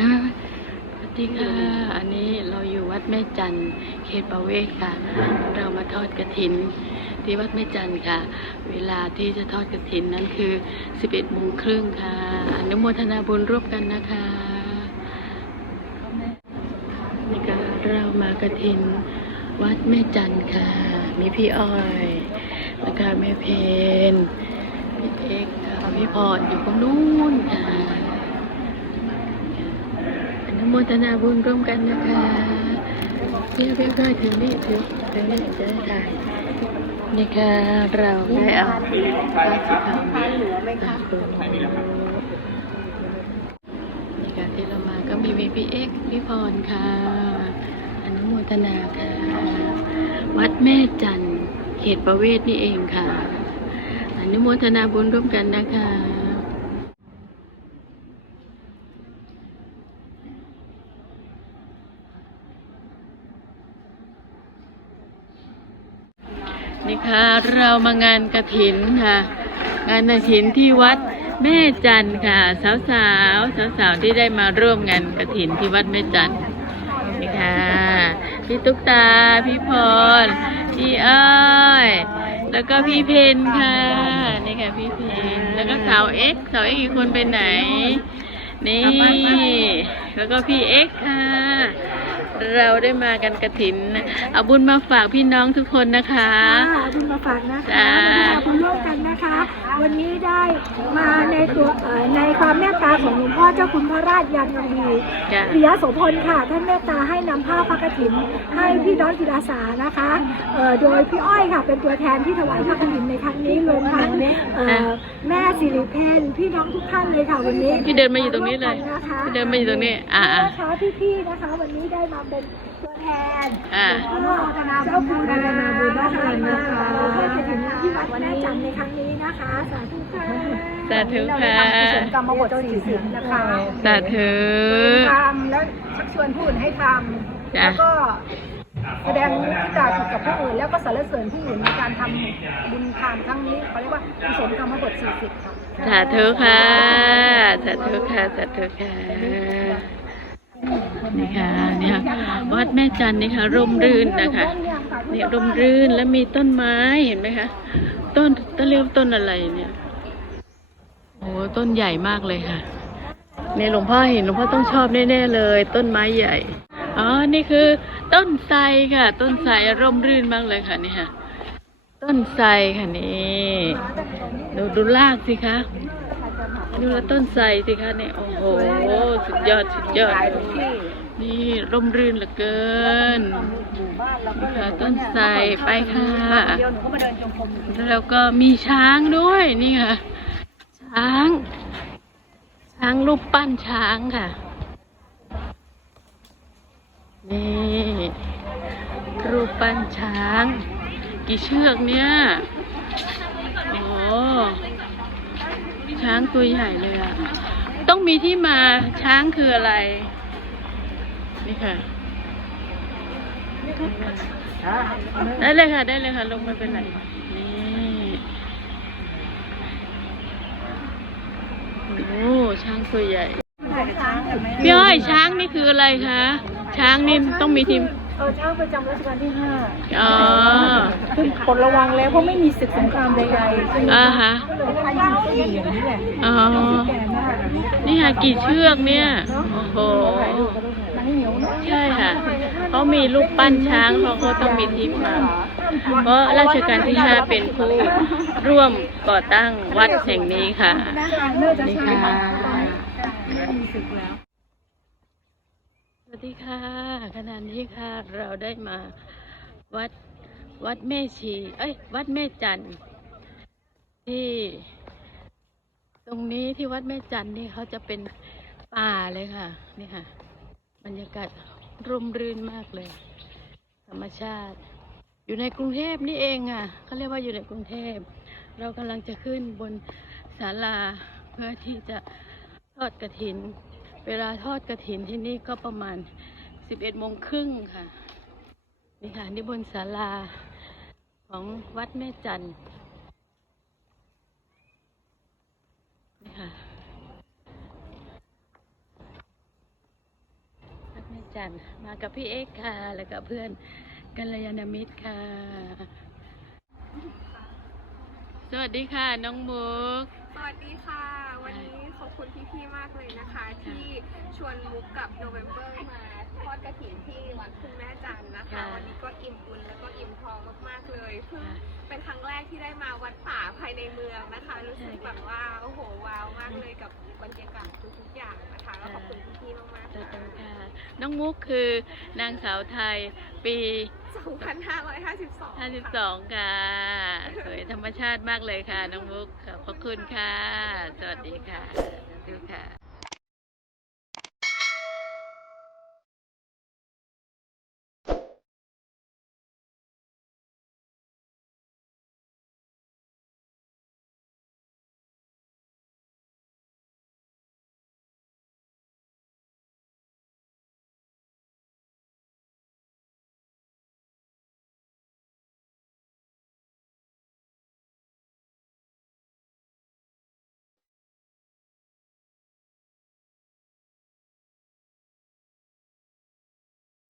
นะสวัสดีค่ะ อันนี้เราอยู่วัดแม่จันทร์เขตประเวศค่ะ เรามาทอดกระถิน ที่วัดแม่จันทร์ค่ะ เวลาที่จะทอดกระถินนั้นคือ 11โมงครึ่งค่ะ อนุโมทนาบุญร่วมกันนะคะนี่ก็เรามากระถินวัดแม่จันทร์ค่ะ มีพี่อ้อยแล้วก็แม่เพนพี่เอกค่ะพี่พรอยู่ตรงนู้นค่ะ โมทนาบุญร่วมกันนะคะเพี่เพี่ก็ถึงนี่ถึงถึงนี่จะได้ถ่ายนี่ค่ะเราได้เอาผ้าสีขาวมาปูนี่ค่ะที่เรามาก็มีมีพี่เอกพี่พรค่ะอนุโมทนาค่ะ วัดแม่จันทร์เขตประเวศนี่เองค่ะอนุโมทนาบุญร่วมกันนะคะ นี่ ค่ะ เรามางานกระถินค่ะ งานกระถินที่วัดแม่จันค่ะสาวสาวสาวสาวๆที่ได้มาร่วมงานกระถินที่วัดแม่จันนี่ค่ะ พี่ตุ๊กตา พี่พร พี่อ้อยแล้วก็พี่เพนค่ะนี่ค่ะพี่เพนแล้วก็สาวเอ็กสาวเอ็กอีกคนไปไหนนี่ แล้วก็พี่เอ็กค่ะ เราได้มากันกระถินเอาบุญมาฝากพี่น้องทุกคนนะคะค่ะบุญมาฝากนะคะจ้ามาบุญร่วมกันนะคะ วันนี้ได้มาในตัวเอ่อในความเมตตาของหลวงพ่อเจ้าคุณพระราชยานยมีจ้ะปิยะโสพลค่ะท่านเมตตาให้นำผ้าพระกฐิน ให้พี่น้องจิตอาสานะคะเอ่อโดยพี่อ้อยค่ะ เป็นตัวแทนที่ถวายพระกฐินในครั้งนี้รวมทั้งเอ่อแม่สิริเพนพี่น้องทุกท่านเลยค่ะวันนี้พี่เดินมาอยู่ตรงนี้เลยร่วมกันะคะพี่เดินมาอยู่ตรงนี้อ่าอ่านะคะพี่ๆนะคะ วันนี้ได้มาเป็นตัวแทนอ่าเจ้าคุณนานาบุญนะคะนะคะให้ไปถึงที่วัดแม่จันทร์ในครั้งนี้นะคะ สาธุค่ะสาธุค่ะกรรมบทสี่สิบนะคะสาธุ ทำแล้วชักชวนผู้อื่นให้ทำจ้ะ แล้วก็แสดงมิตรจิตกับผู้อื่นแล้วก็สรรเสริญผู้อื่นในการทำบุญทานครั้งนี้เขาเรียกว่ากุศลกรรมบทสี่สิบค่ะ สาธุค่ะ สาธุค่ะ สาธุค่ะ นี่ค่ะนี่ยวัดแม่จันนี่ค่ะร่มรื่นนะคะนี่ร่มรื่นแล้วมีต้นไม้เห็นไหมคะต้นต้นเรียกว่าต้นอะไรเนี่ยโอ้ต้นใหญ่มากเลยค่ะเนี่ยหลวงพ่อเห็นหลวงพ่อต้องชอบแน่ๆเลย ต้นไม้ใหญ่อ๋อนี่คือ ต้นไทรค่ะ ต้นไทรร่มรื่นมากเลยค่ะนี่ค่ะ ต้นไทรค่ะนี่ดูดูรากสิคะ ดูแลต้นไทรสิคะเนี่ย โอ้โห สุดยอด สุดยอด นี่ร่มรื่นเหลือเกินนี่ค่ะต้นไทรไปค่ะ แล้วก็มีช้างด้วยนี่ค่ะ ช้าง ช้างรูปปั้นช้างค่ะ นี่รูปปั้นช้าง กี่เชือกเนี่ย โอ้ ช้างตัวใหญ่เลยอะต้องมีที่มาช้างคืออะไร นี่ค่ะ ได้เลยค่ะ ได้เลยค่ะ ลงไม่เป็นไรนี่โอ้ช้างตัวใหญ่พี่อ้อยช้างนี่คืออะไรคะช้างนี่ต้องมีทีม เออช้างประจำรัชกาลที่ห้าอ๋อซึ่งปลดระวังแล้วเพราะไม่มีศึกสงครามใดๆซึ่งอ่าฮะก็เลยพายุสี่อย่างนี้แหละอ๋อแก่มากนี่ค่ะกี่เชือกเนี่ยโอ้โหหนังเหนียวเนอะใช่ค่ะเขามีรูปปั้นช้างเขาก็ต้องมีที่มาเพราะราชการที่ห้าเป็นผู้ร่วมก่อตั้งวัดแห่งนี้ค่ะนี่ค่ะส วัสดีค่ะขณะนี้ค่ะเราได้มาวัดวัดแม่ชีเอ้ยวัดแม่จันที่ ตรงนี้ที่วัดแม่จันนี่เขาจะเป็นป่าเลยค่ะ นี่ค่ะ บรรยากาศร่มรื่นมากเลย ธรรมชาติ อยู่ในกรุงเทพนี่เองอะเขาเรียกว่าอยู่ในกรุงเทพ เรากำลังจะขึ้นบนศาลาเพื่อที่จะทอดกระถิน เวลาทอดกระถินที่นี่ก็ประมาณสิบเอ็ดโมงครึ่งค่ะ นี่ค่ะนี่บนศาลาของวัดแม่จันทร์นี่ค่ะจันทร์มากับพี่เอ็กค่ะ แล้วก็เพื่อนกัลยาณมิตรค่ะ สวัสดีค่ะ น้องมุก สวัสดีค่ะ คุณพี่ๆมากเลยนะคะ ที่ชวนมุกกับโนเวมเบอร์มาทอดกระถิ่นที่วัดคุณแม่จันทร์นะคะ ค่ะ วันนี้ก็อิ่มบุญแล้วก็อิ่มทองมากๆเลยเพิ่งค่ะเป็นครั้งแรกที่ได้มาวัดป่าภายในเมืองนะคะ รู้สึกแบบว่าโอ้โหว้าวมากเลยกับบรรยากาศทุกๆอย่างนะคะแล้วขอบคุณพี่ๆมากๆตัวค่ะโตค่ะน้องมุกคือนางสาวไทยปี 2552 52 ค่ะ สวยธรรมชาติมากเลยค่ะ น้องมุกขอบพระคุณค่ะ สวัสดีค่ะ Yeah.